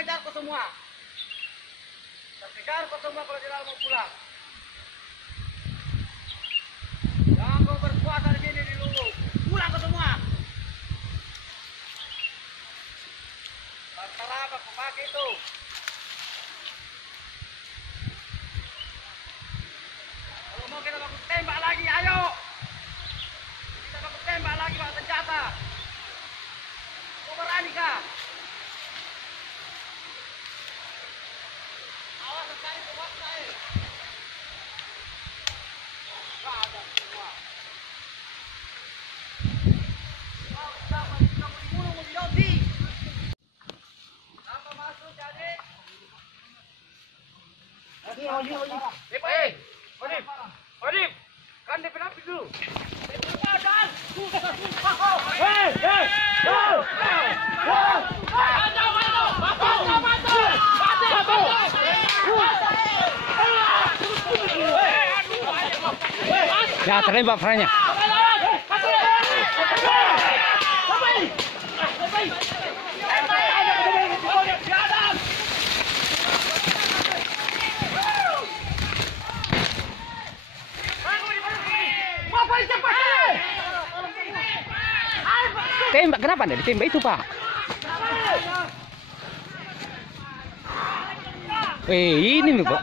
kejar kau semua. Kejar kau semua kalau Jelal mau pulang. Jangan kau berkuasa di sini di Luwu. Pulang kau semua. Antara apa kau pakai itu? Kalau mau kita baku tembak lagi, ayo. Kita baku tembak lagi pakai senjata. Kau berani kah? Awas sekali kau buat saya. Gak ada semua. Kau sama kamu dibunuh mau didoti. Apa masuk jadi? Odip, kan DP api dulu. Ya, terlempar perannya. Tembak, kenapa anda ditembak itu, Pak? Ini nih, Pak.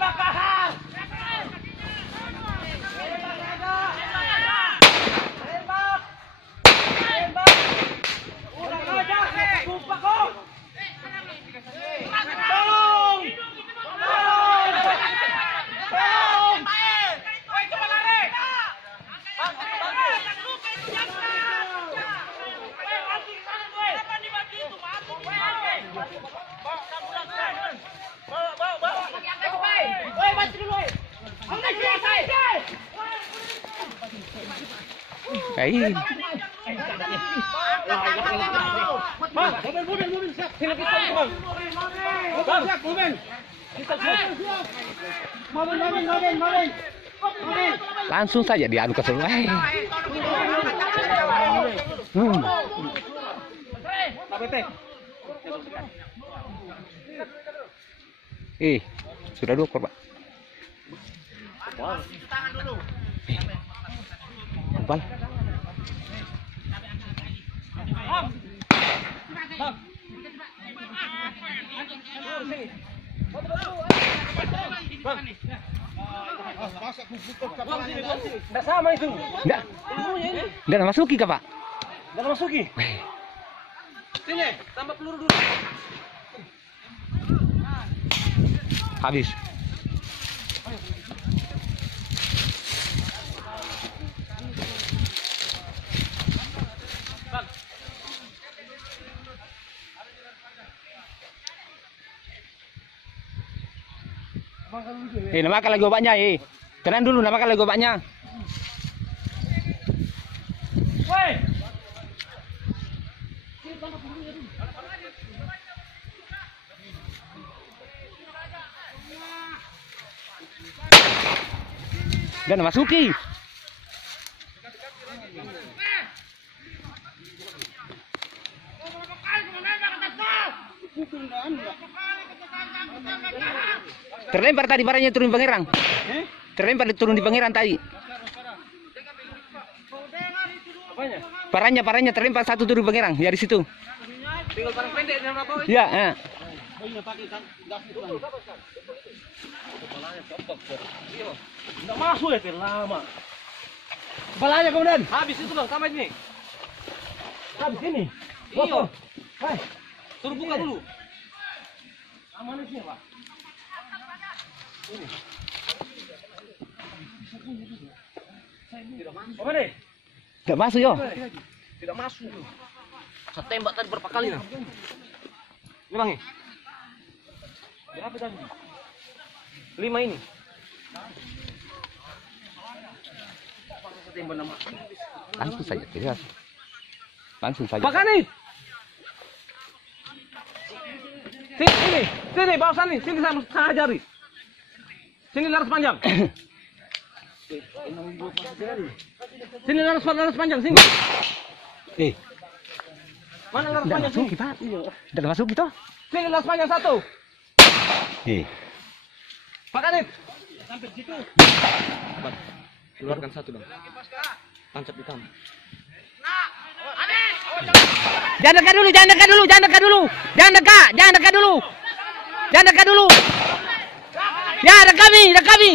Langsung saja diadu ke sungai. Sudah 2 korban. Bal. Tidak sama itu. Tidak masuki kah, Pak? Tidak masuki. Sini, tambah peluru dulu. Habis. Namakan lagi obatnya, Tenang dulu, namakan lagi obatnya. Woi. Dan masuki. Terlempar tadi parahnya turun di Pangerang. Terlempar turun di Pangerang tadi. Parahnya terlempar satu turun di Pangerang. Ya di situ. Tinggal parang pendek dan apa? Iya, Enggak masuk ya, lama. Kepalanya kemudian. Habis itu loh, sama ini. Habis ini. Iya. Hai. Suruh buka dulu. Aman sih, Pak. Ini. Tidak masuk. Apa deh? Tidak masuk, yo. Tidak masuk. Saya tembak tadi berapa kali nah? Ini Bang. Berapa tadi? 5 ini. Langsung saja, tidak. Langsung saja. Makan nih. Sini, bawa sini, sini saya ajari. Sini laras panjang. Sini laras panjang, sini. Eh, Mana laras tidak panjang? masuk kita. Tidak masuk kita. Sini last panjang satu. Pak Kanit. Sampai situ. Keluarkan satu dong. Tancap di kamu. Jangan dekat dulu, jangan dekat dulu, jangan dekat dulu. Jangan dekat dulu. Jangan dekat dulu. Ya, ada kami, ada kami.